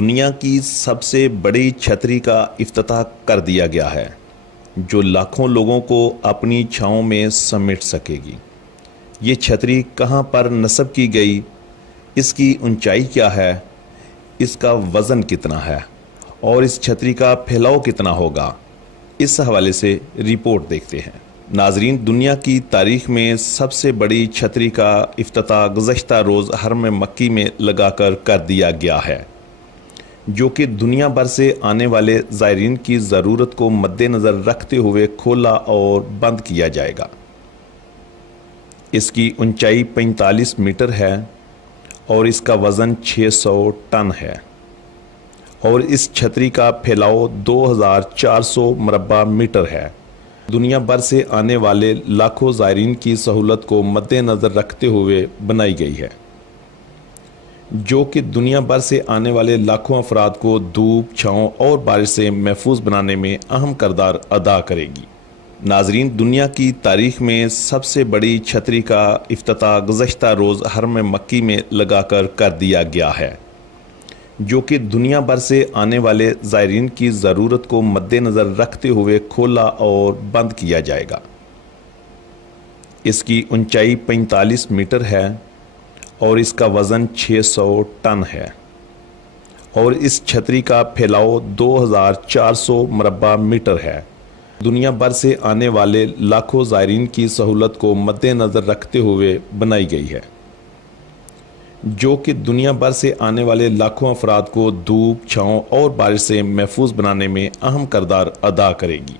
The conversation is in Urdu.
دنیا کی سب سے بڑی چھتری کا افتتاح کر دیا گیا ہے جو لاکھوں لوگوں کو اپنی چھاؤں میں سمیٹ سکے گی۔ یہ چھتری کہاں پر نصب کی گئی، اس کی اونچائی کیا ہے، اس کا وزن کتنا ہے اور اس چھتری کا پھیلاؤ کتنا ہوگا، اس حوالے سے رپورٹ دیکھتے ہیں۔ ناظرین، دنیا کی تاریخ میں سب سے بڑی چھتری کا افتتاح گزشتہ روز حرم مکی میں لگا کر دیا گیا ہے، جو کہ دنیا بھر سے آنے والے زائرین کی ضرورت کو مد نظر رکھتے ہوئے کھولا اور بند کیا جائے گا۔ اس کی اونچائی 45 میٹر ہے اور اس کا وزن 600 ٹن ہے اور اس چھتری کا پھیلاؤ 2400 مربع میٹر ہے۔ دنیا بھر سے آنے والے لاکھوں زائرین کی سہولت کو مد نظر رکھتے ہوئے بنائی گئی ہے، جو کہ دنیا بھر سے آنے والے لاکھوں افراد کو دھوپ، چھاؤں اور بارش سے محفوظ بنانے میں اہم کردار ادا کرے گی۔ ناظرین، دنیا کی تاریخ میں سب سے بڑی چھتری کا افتتاح گزشتہ روز حرم مکی میں لگا کر دیا گیا ہے، جو کہ دنیا بھر سے آنے والے زائرین کی ضرورت کو مد نظر رکھتے ہوئے کھولا اور بند کیا جائے گا۔ اس کی اونچائی 45 میٹر ہے اور اس کا وزن 600 ٹن ہے اور اس چھتری کا پھیلاؤ 2400 مربع میٹر ہے۔ دنیا بھر سے آنے والے لاکھوں زائرین کی سہولت کو مد نظر رکھتے ہوئے بنائی گئی ہے، جو کہ دنیا بھر سے آنے والے لاکھوں افراد کو دھوپ، چھاؤں اور بارش سے محفوظ بنانے میں اہم کردار ادا کرے گی۔